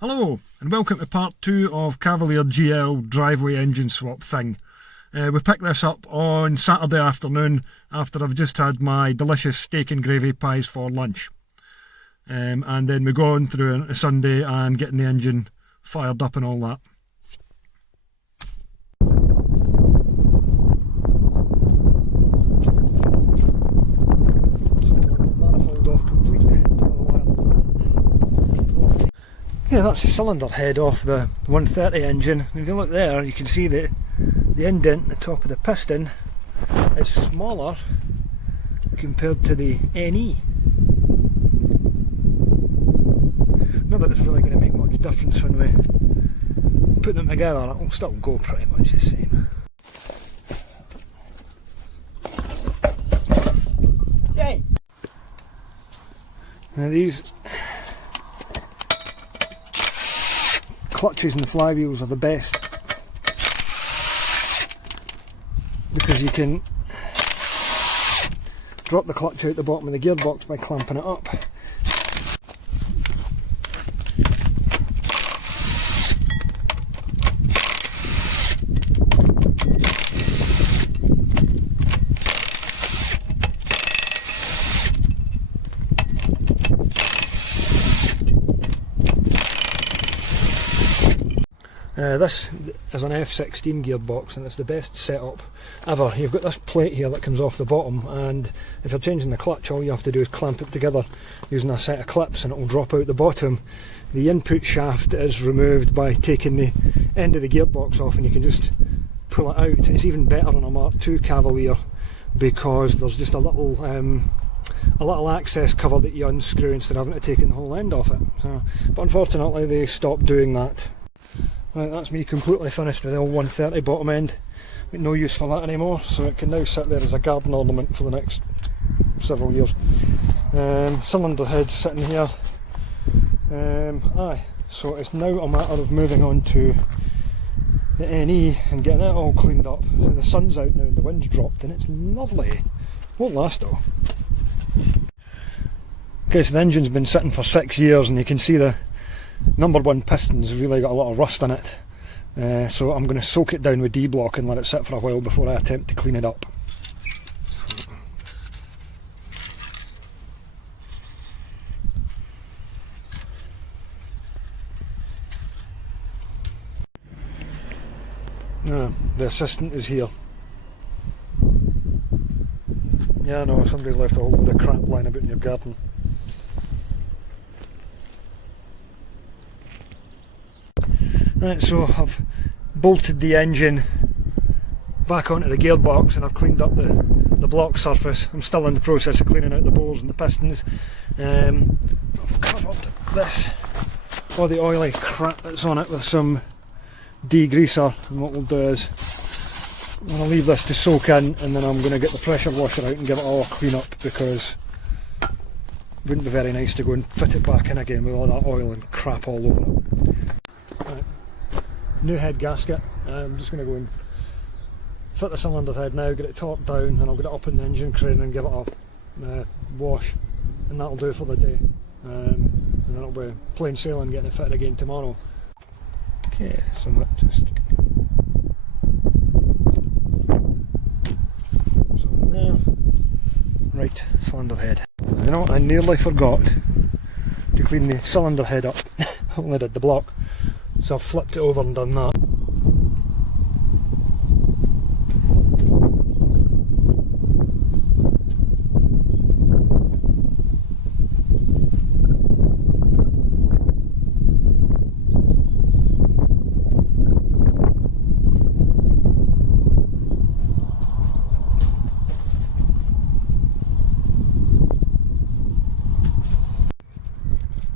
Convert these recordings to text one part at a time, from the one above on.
Hello and welcome to part 2 of Cavalier GL driveway engine swap thing. We picked this up on Saturday afternoon after I've just had my delicious steak and gravy pies for lunch. And then we go on through a Sunday and getting the engine fired up and all that. Yeah, that's the cylinder head off the 130 engine. If you look there, you can see that the indent at the top of the piston is smaller compared to the NE. Not that it's really going to make much difference when we put them together, it will still go pretty much the same. Yay! Now these clutches and flywheels are the best because you can drop the clutch out the bottom of the gearbox by clamping it up. This is an F16 gearbox and it's the best setup ever. You've got this plate here that comes off the bottom, and if you're changing the clutch all you have to do is clamp it together using a set of clips and it will drop out the bottom. The input shaft is removed by taking the end of the gearbox off and you can just pull it out. It's even better on a Mark II Cavalier because there's just a little access cover that you unscrew instead of having to take the whole end off it. But unfortunately they stopped doing that. Right, that's me completely finished with the old 130 bottom end. Got no use for that anymore, so it can now sit there as a garden ornament for the next several years. Cylinder head sitting here. So it's now a matter of moving on to the NE and getting it all cleaned up. So the sun's out now and the wind's dropped and it's lovely. Won't last though. Okay, so the engine's been sitting for 6 years and you can see the number one piston's really got a lot of rust in it, so I'm going to soak it down with D-block and let it sit for a while before I attempt to clean it up. The assistant is here. Yeah, I know, somebody's left a whole load of crap lying about in your garden. Right, so I've bolted the engine back onto the gearbox and I've cleaned up the block surface. I'm still in the process of cleaning out the bores and the pistons. I've covered this, all the oily crap that's on it, with some degreaser, and what we'll do is I'm going to leave this to soak in and then I'm going to get the pressure washer out and give it all a clean up, because it wouldn't be very nice to go and fit it back in again with all that oil and crap all over it. Right. New head gasket. I'm just going to go and fit the cylinder head now, get it torqued down, then I'll get it up in the engine crane and give it a wash, and that'll do for the day. And then it'll be plain sailing getting it fitted again tomorrow. Okay, so that just so there. Right, cylinder head. You know, I nearly forgot to clean the cylinder head up. I only did the block. So I've flipped it over and done that.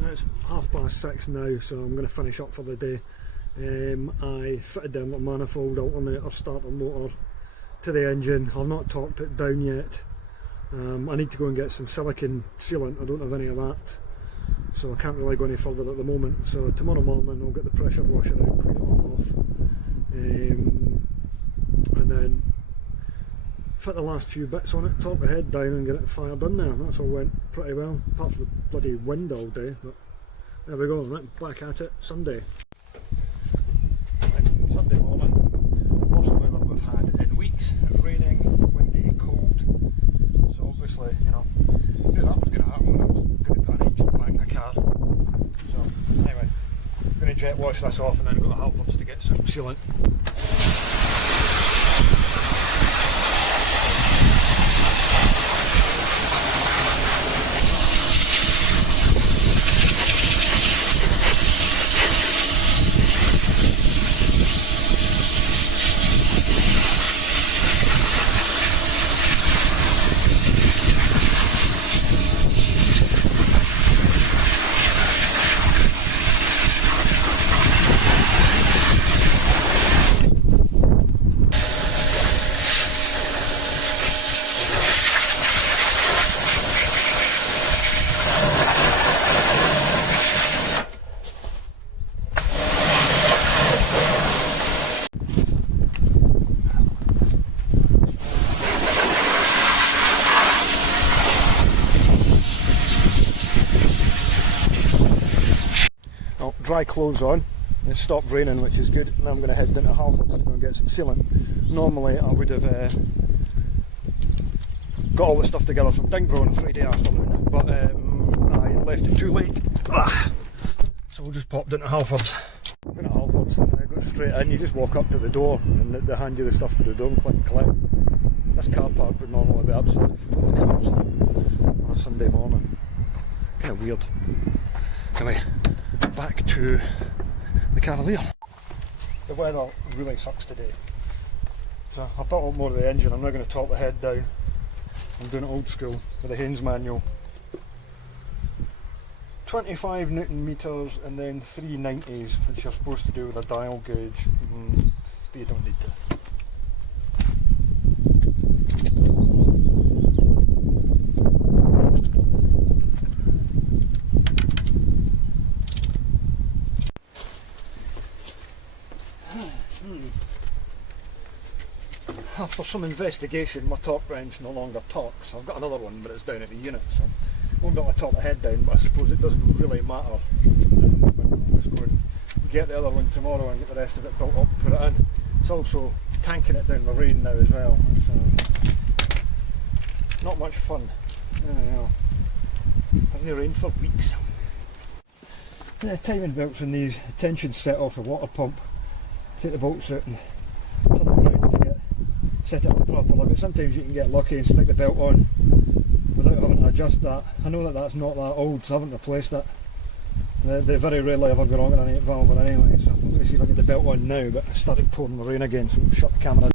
It's 6:30 now, so I'm going to finish up for the day. I fitted the inlet manifold, alternator, starter motor to the engine. I've not torqued it down yet. I need to go and get some silicone sealant. I don't have any of that, so I can't really go any further at the moment. So tomorrow morning I'll get the pressure washer out, clean it all off, and then fit the last few bits on it, torque the head down and get it fired in there. That's all went pretty well, apart from the bloody wind all day, but There we go, right, back at it, Sunday. Right, Sunday morning, worst weather we've had in weeks. It's raining, windy, cold. So obviously, you know, knew that was going to happen when I was going to put an engine back in the car. So anyway, I'm going to jet wash this off and then go to Halfords to get some sealant. Dry clothes on, it stopped raining, which is good. Now I'm going to head down to Halfords to go and get some sealant. Normally I would have got all the stuff together from Dingbro on a Friday afternoon, but I left it too late, so we'll just pop down to Halfords. Down at Halfords and I go straight in. You just walk up to the door and they hand you the stuff to the door and click and collect. This car park would normally be absolutely full of cars on a Sunday morning. Kind of weird. Anyway, back to the Cavalier. The weather really sucks today. So I've built up more of the engine. I'm now going to top the head down. I'm doing it old school with a Haynes manual. 25 Newton meters and then 390s, which you're supposed to do with a dial gauge, but you don't need to. After some investigation, my top wrench no longer torques. I've got another one, but it's down at the unit, so I won't be able to top the head down, but I suppose it doesn't really matter. I'll just go and get the other one tomorrow and get the rest of it built up and put it in. It's also tanking it down the rain now as well. It's not much fun. Hasn't rained for weeks. The timing belts on these, tension set off the water pump. Take the bolts out and turn them around to get set it up properly, but sometimes you can get lucky and stick the belt on without having to adjust that. I know that that's not that old, so I haven't replaced it. They very rarely ever go wrong on an 8 valve anyway, so I'm going to see if I can get the belt on now, but I started pouring the rain again, so I'll shut the camera.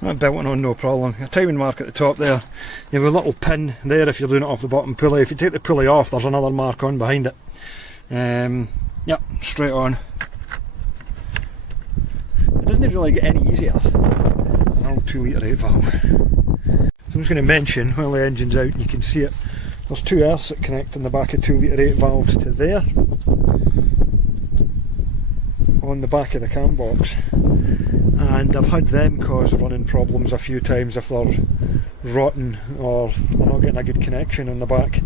That belting on, no problem. A timing mark at the top there. You have a little pin there if you're doing it off the bottom pulley. If you take the pulley off, there's another mark on behind it. Yep, straight on. It doesn't really get any easier. An old 2 litre 8 valve. So I'm just going to mention, while the engine's out, you can see it, there's two earths that connect in the back of 2 litre 8 valves to there, on the back of the cam box, and I've had them cause running problems a few times if they're rotten or they're not getting a good connection in the back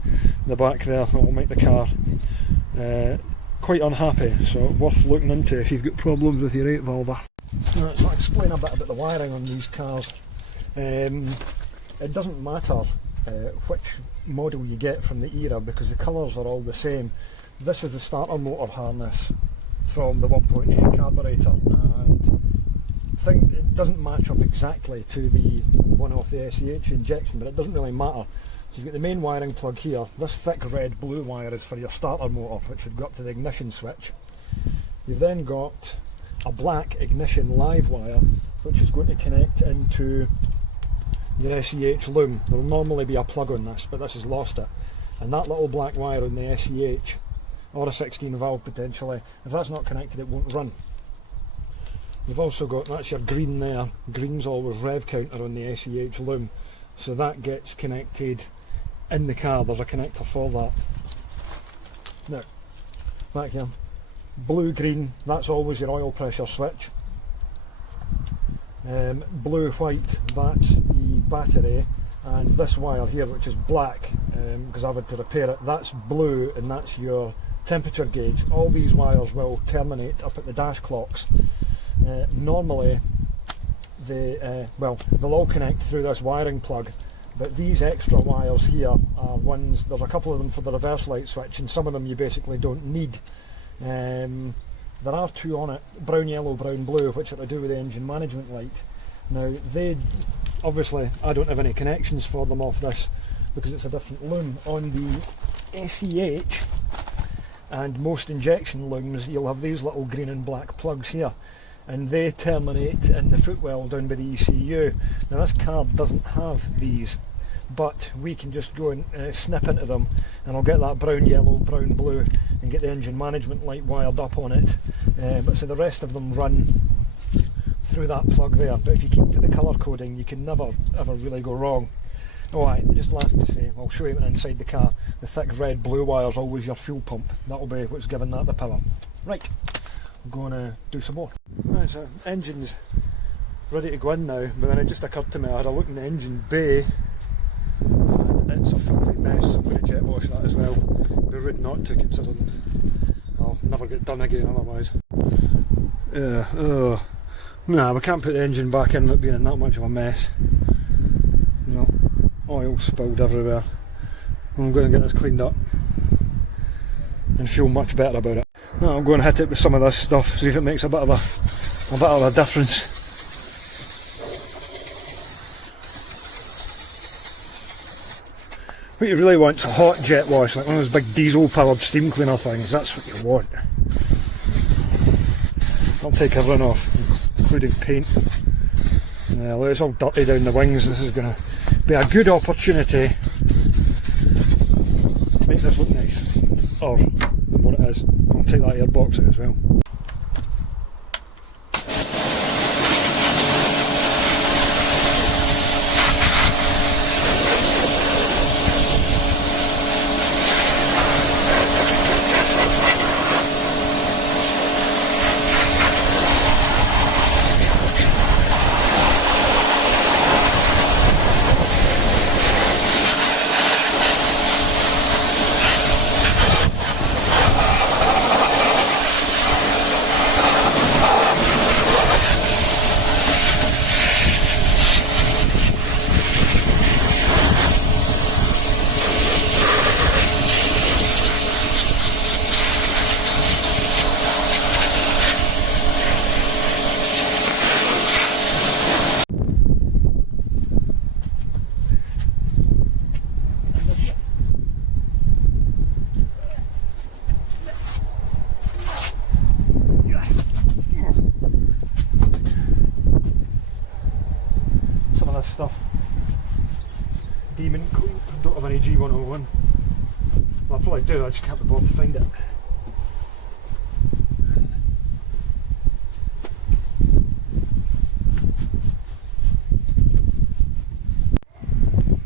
there. It will make the car quite unhappy, so worth looking into if you've got problems with your 8 valve. Right, so I'll explain a bit about the wiring on these cars. It doesn't matter which model you get from the era because the colours are all the same. This is the starter motor harness from the 1.8 carburetor, and it doesn't match up exactly to the one off the SEH injection, but it doesn't really matter. So you've got the main wiring plug here. This thick red blue wire is for your starter motor, which would go up to the ignition switch. You've then got a black ignition live wire, which is going to connect into your SEH loom. There will normally be a plug on this, but this has lost it. And that little black wire on the SEH, or a 16 valve potentially, if that's not connected it won't run. You've also got, that's your green there, green's always rev counter on the SEH loom, so that gets connected in the car. There's a connector for that. Now, back here, blue, green, that's always your oil pressure switch. Blue, white, that's the battery, and this wire here, which is black, because I've had to repair it. That's blue, and that's your temperature gauge. All these wires will terminate up at the dash clocks. Normally they'll all connect through this wiring plug, but these extra wires here are ones, there's a couple of them for the reverse light switch, and some of them you basically don't need. There are two on it, brown yellow, brown blue, which are to do with the engine management light. Now they, obviously I don't have any connections for them off this because it's a different loom. On the SEH and most injection looms you'll have these little green and black plugs here, and they terminate in the footwell down by the ECU. Now this car doesn't have these, but we can just go and snip into them, and I'll get that brown yellow, brown blue, and get the engine management light wired up on it. But so the rest of them run through that plug there, but if you keep to the colour coding you can never ever really go wrong. Alright, just last to say, I'll show you inside the car, the thick red blue wire is always your fuel pump. That'll be what's giving that the power. Right, I'm going to do some more. Right, so engine's ready to go in now, but then it just occurred to me I had a look in the engine bay and it's a filthy mess, so I'm going to jet wash that as well. It'd be rude not to, considering I'll never get done again otherwise. Nah, we can't put the engine back in without being in that much of a mess. No, oil spilled everywhere. I'm going to get this cleaned up and feel much better about it. Now I'm going to hit it with some of this stuff, see if it makes a bit of a difference. What you really want is a hot jet wash, like one of those big diesel powered steam cleaner things. That's what you want. I'll take everything off, including paint. Well, it's all dirty down the wings. This is going to be a good opportunity to make this look nice, or than what it is. I'll take that airbox out as well. Stuff demon clean. I don't have any G101. Well, I probably do, I just can't be bothered to find it.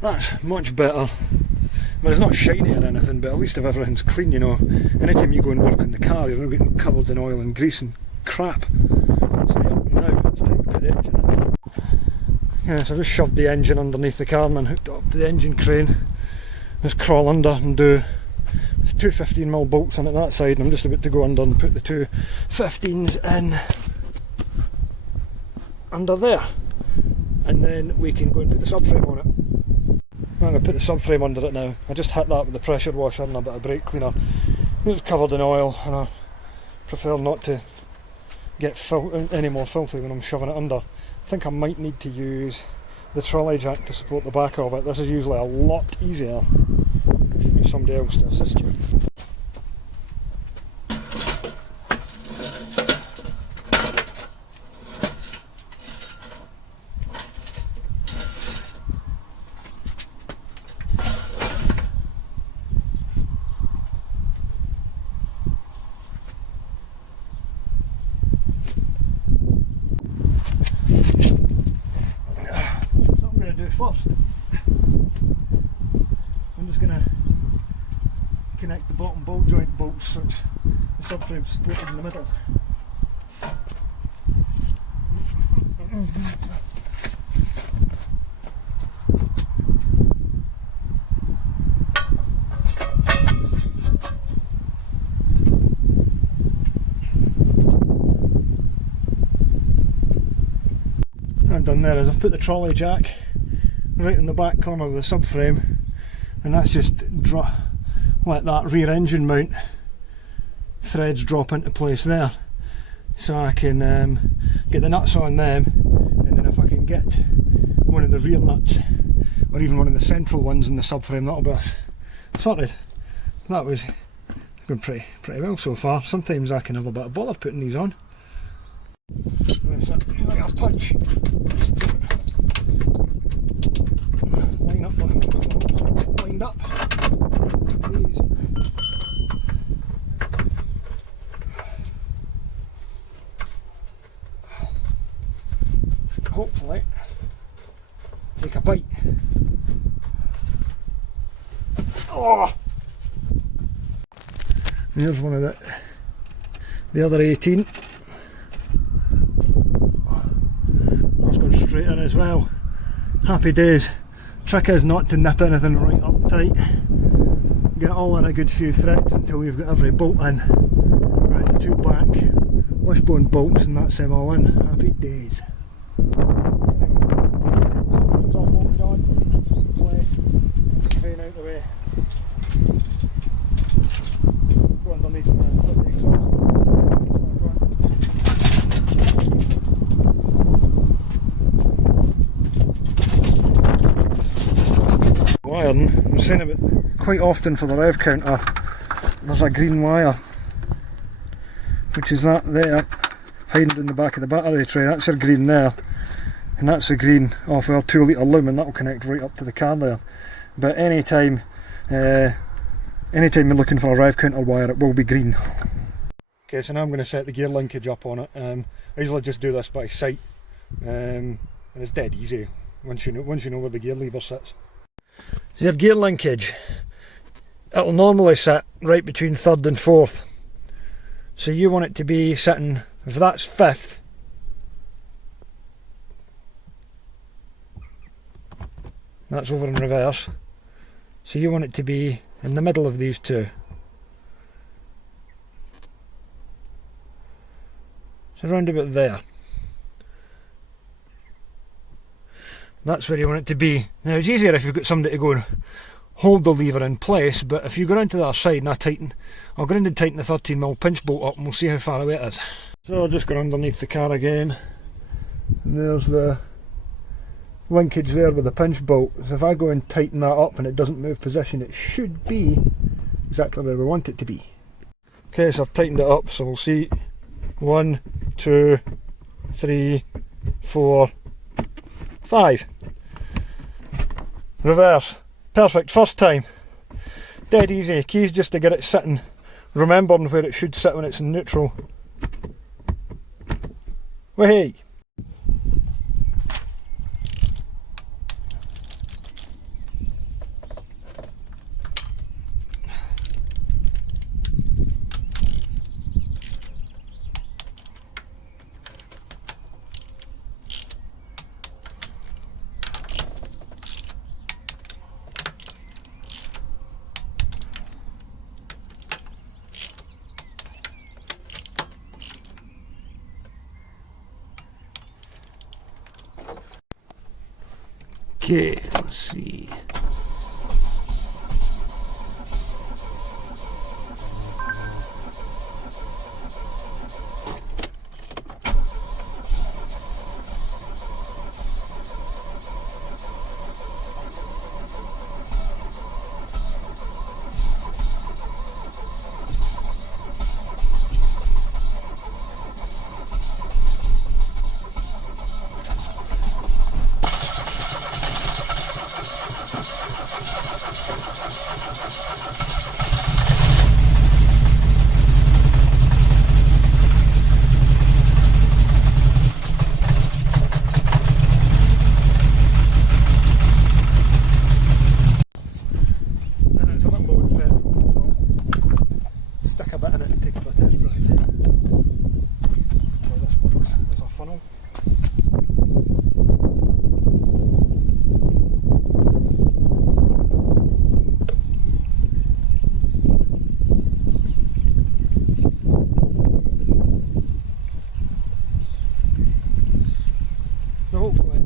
That's much better. Well, it's not shiny or anything, but at least if everything's clean, you know. Anytime you go and work on the car, you're not getting covered in oil and grease and crap. So yeah, now it's time to put the engine in. Yeah, so I just shoved the engine underneath the car and then hooked it up to the engine crane. Just crawl under and do two 15mm bolts in at that side, and I'm just about to go under and put the two 15s in under there, and then we can go and put the subframe on it. I'm going to put the subframe under it now. I just hit that with the pressure washer and a bit of brake cleaner. It's covered in oil and I prefer not to get any more filthy when I'm shoving it under. I think I might need to use the trolley jack to support the back of it. This is usually a lot easier if you've got somebody else to assist you. First, I'm just going to connect the bottom ball joint bolts so the subframe is supported in the middle. I've done there is I've put the trolley jack right in the back corner of the subframe, and that's just let that rear engine mount threads drop into place there, so I can get the nuts on them, and then if I can get one of the rear nuts or even one of the central ones in the subframe, that'll be us sorted. That was going pretty well so far. Sometimes I can have a bit of bother putting these on. That's it, like a punch. Line up, lined up. These. Hopefully take a bite. Oh! Here's one of the other 18. That's gone straight in as well. Happy days. Trick is not to nip anything right up tight. Get it all in a good few threads until we've got every bolt in. Right, the two back wishbone bolts, and that's them all in. Happy days. Something's all bolted on. Crane out the way. Go underneath and then flip the exhaust. Wiring, I'm saying it quite often for the rev counter, there's a green wire, which is that there, hiding in the back of the battery tray. That's your green there, and that's the green off our 2 litre lumen. That'll connect right up to the car there. But anytime you're looking for a rev counter wire, it will be green. Okay, so now I'm going to set the gear linkage up on it. I usually just do this by sight, and it's dead easy once you know where the gear lever sits. Your gear linkage, it'll normally sit right between 3rd and 4th, so you want it to be sitting, if that's 5th, that's over in reverse, so you want it to be in the middle of these two. So around about there. That's where you want it to be. Now it's easier if you've got somebody to go and hold the lever in place, but if you go round to the other side and I'll go round and tighten the 13mm pinch bolt up and we'll see how far away it is. So I'll just go underneath the car again, and there's the linkage there with the pinch bolt. So if I go and tighten that up and it doesn't move position, it should be exactly where we want it to be. Okay, so I've tightened it up, so we'll see 1, 2, 3, 4, 5. Reverse. Perfect. First time. Dead easy. Keys just to get it sitting, remembering where it should sit when it's in neutral. Wahey! Okay, let's see. Hopefully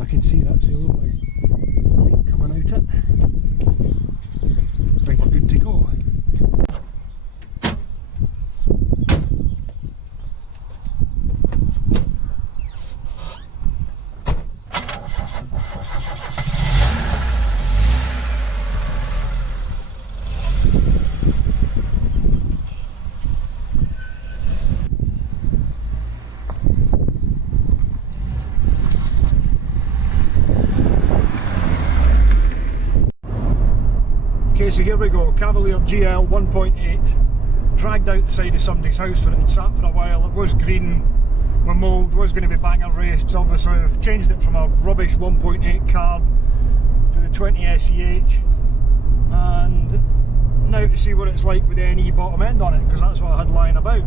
as I can see, that's the only thing coming out it. I think we're good to go. Okay, so here we go, Cavalier GL 1.8, dragged out the side of somebody's house for it and sat for a while. It was green with mould, was going to be banger raced, so obviously I've changed it from a rubbish 1.8 carb to the 20 SEH, and now to see what it's like with the NE bottom end on it, because that's what I had lying about.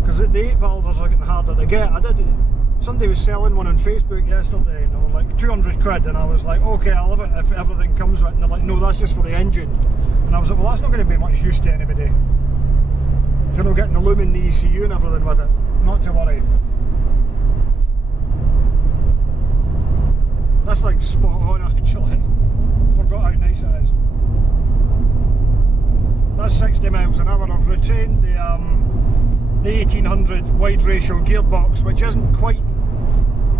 Because the 8 valves are getting harder to get. Somebody was selling one on Facebook yesterday and they were like 200 quid, and I was like, okay, I'll have it if everything comes with it, and they're like, no, that's just for the engine. And I was like, well, that's not going to be much use to anybody, you know, getting the loom in the ECU and everything with it. Not to worry. This thing's spot on actually. Forgot how nice it is. That's 60 miles an hour. I've retained the 1800 wide ratio gearbox, which isn't quite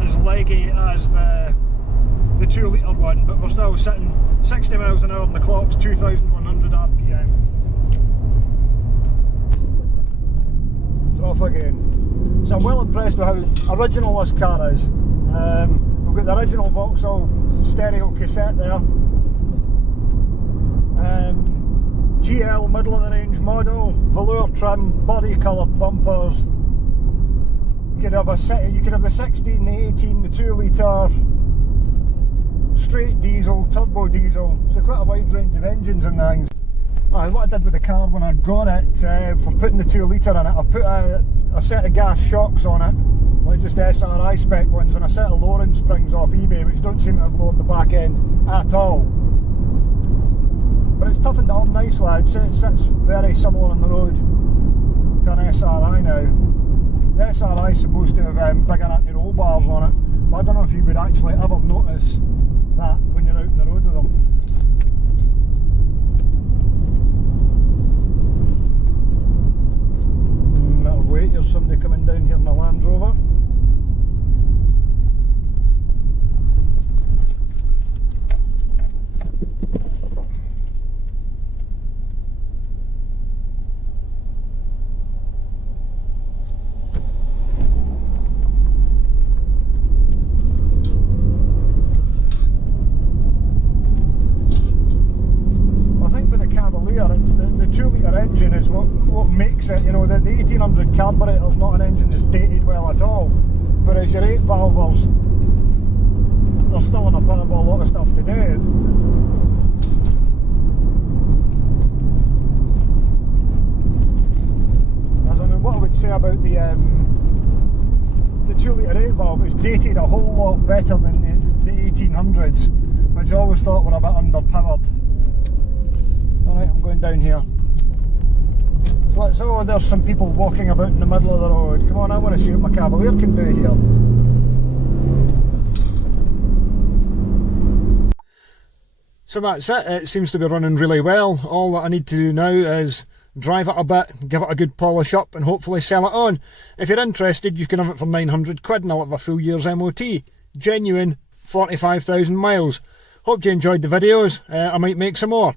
as leggy as the 2 litre one, but we're still sitting 60 miles an hour and the clock's 2100 RPM. It's off again. So I'm well impressed with how original this car is. We've got the original Vauxhall stereo cassette there. GL middle of the range model, velour trim, body coloured bumpers. You could have the 16, the 18, the 2 litre, straight diesel, turbo diesel. So quite a wide range of engines and things. What I did with the car when I got it, for putting the 2 litre in it, I've put a set of gas shocks on it, like just SRI spec ones, and a set of lowering springs off eBay, which don't seem to have lowered the back end at all. But it's toughened it up nicely. I'd say it sits very similar on the road to an SRI now. The SRI is supposed to have bigger anti-roll bars on it, but I don't know if you would actually ever notice that when you're out on the road with them. That'll wait, there's somebody coming down here in a Land Rover. It's the 2 litre engine is what makes it, you know, the 1800 carburetor is not an engine that's dated well at all, whereas your 8 valvers, they're still on a lot of stuff to do. As I mean, what I would say about the 2 litre 8 valve, it's dated a whole lot better than the 1800s, which I always thought were a bit underpowered. Alright, I'm going down here. So there's some people walking about in the middle of the road. Come on, I want to see what my Cavalier can do here. So that's it. It seems to be running really well. All that I need to do now is drive it a bit, give it a good polish up, and hopefully sell it on. If you're interested, you can have it for 900 quid and I'll have a full year's MOT. Genuine, 45,000 miles. Hope you enjoyed the videos. I might make some more.